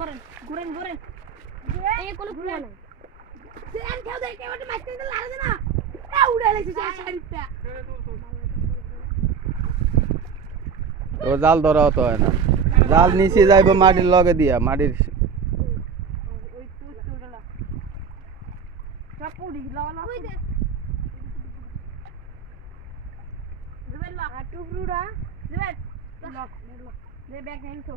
করেন ঘুরেন ঘুরেন এই কোলে ঘুরে না সেন খেও দে কে ওটা মাছ কেটে লারে না এ উড়ে লেছিস এই শরীফটা তো জাল ধরাও তো না জাল নিচে যাইব মাটির লগে দিয়া মাটির ওই তো চলে না চাপুড়ি লাগা না ওই দে জবেল লাগা টুকরুড়া জবেল লক লক লে ব্যাগ নেন তো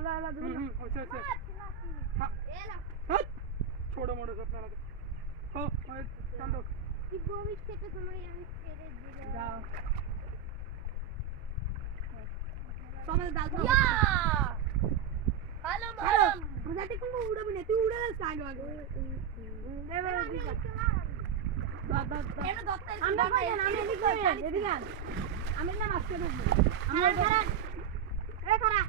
আমি না মাস্টার আমার এ খারাপ